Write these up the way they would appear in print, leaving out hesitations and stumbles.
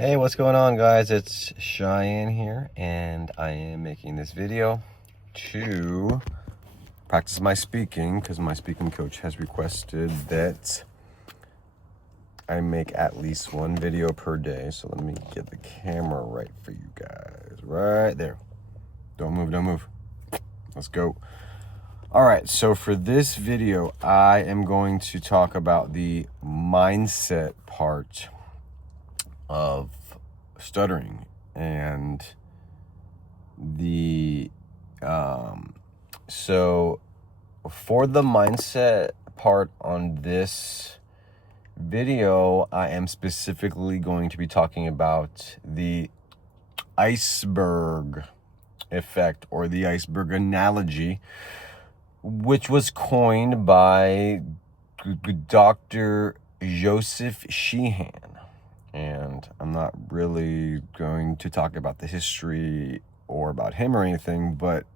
Hey, what's going on, guys? It's Cheyenne here, and I am making this video to practice my speaking because my speaking coach has requested that I make at least one video per day. So let me get the camera right for you guys. Right there. Don't move, don't move. Let's go. All right, so for this video, I am going to talk about the mindset part of stuttering and the so for the mindset part on this video, I am specifically going to be talking about the iceberg effect, or the iceberg analogy, which was coined by Dr. Joseph Sheehan. And I'm not really going to talk about the history or about him or anything, but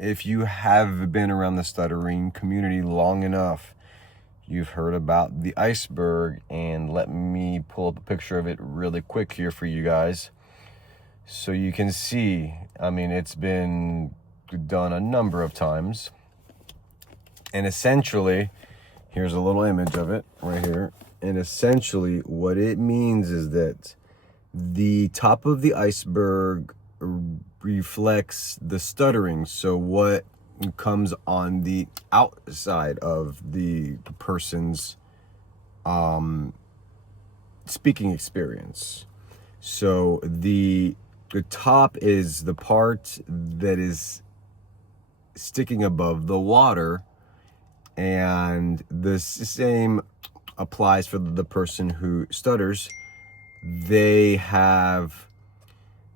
if you have been around the stuttering community long enough, you've heard about the iceberg. And let me pull up a picture of it really quick here for you guys so you can see. I mean, it's been done a number of times. And essentially, here's a little image of it right here. And essentially what it means is that the top of the iceberg reflects the stuttering. So what comes on the outside of the person's speaking experience. So the top is the part that is sticking above the water, and the same applies for the person who stutters. They have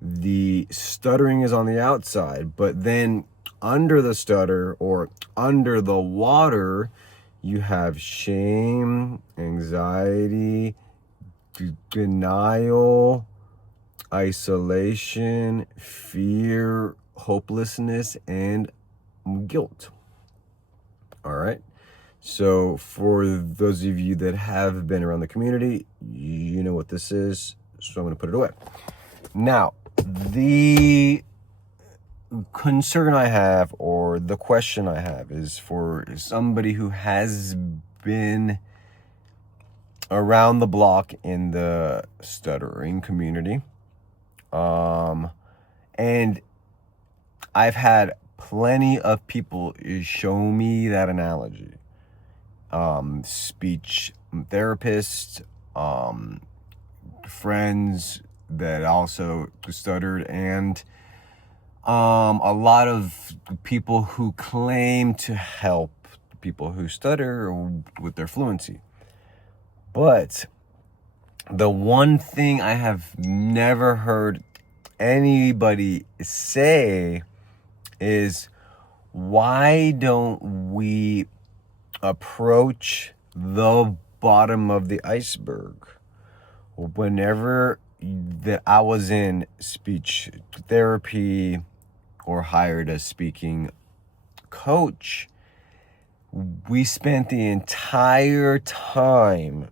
the stuttering is on the outside, but then under the stutter, or under the water, you have shame, anxiety, denial, isolation, fear, hopelessness, and guilt. All right. So for those of you that have been around the community, you know what this is. So I'm going to put it away. Now, the concern I have, or the question I have, is for somebody who has been around the block in the stuttering community. And I've had plenty of people show me that analogy. Speech therapists, friends that also stuttered, and a lot of people who claim to help people who stutter with their fluency. But the one thing I have never heard anybody say is, why don't we approach the bottom of the iceberg? Whenever that I was in speech therapy or hired a speaking coach, we spent the entire time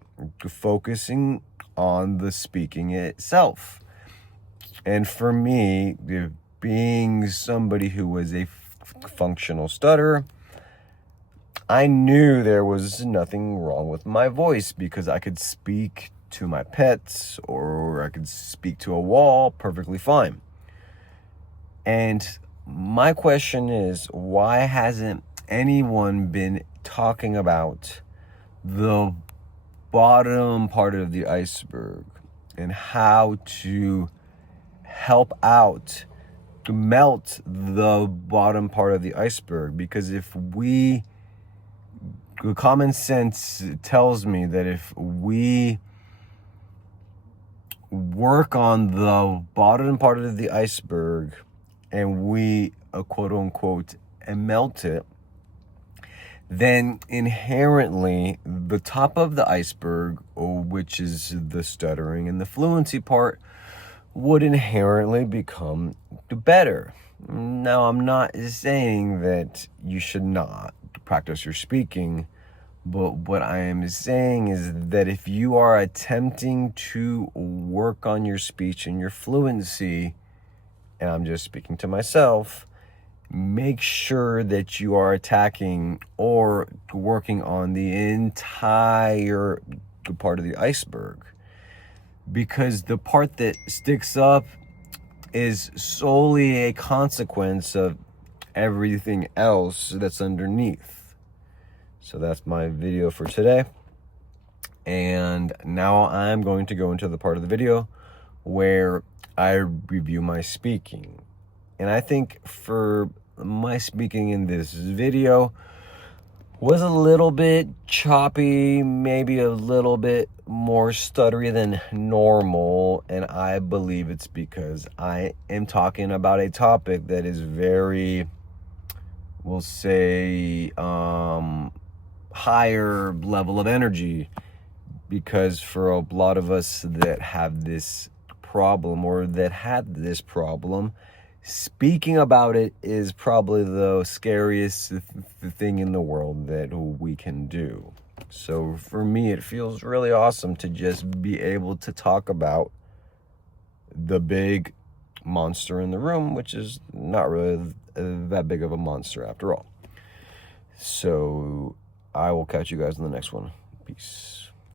focusing on the speaking itself. And for me, being somebody who was a functional stutterer, I knew there was nothing wrong with my voice, because I could speak to my pets, or I could speak to a wall perfectly fine. And my question is, why hasn't anyone been talking about the bottom part of the iceberg and how to help out to melt the bottom part of the iceberg? Because common sense tells me that if we work on the bottom part of the iceberg and we quote unquote melt it, then inherently the top of the iceberg, which is the stuttering and the fluency part, would inherently become better. Now, I'm not saying that you should not practice your speaking, But what I am saying is that if you are attempting to work on your speech and your fluency, and I'm just speaking to myself, make sure that you are attacking or working on the entire part of the iceberg. Because the part that sticks up is solely a consequence of everything else that's underneath. So that's my video for today. And now I'm going to go into the part of the video where I review my speaking. And I think for my speaking in this video was a little bit choppy, maybe a little bit more stuttery than normal. And I believe it's because I am talking about a topic that is very, we'll say, higher level of energy. Because for a lot of us that have this problem or that had this problem, speaking about it is probably the scariest thing in the world that we can do. So for me, it feels really awesome to just be able to talk about the big monster in the room, which is not really that big of a monster after all. So I will catch you guys in the next one. Peace.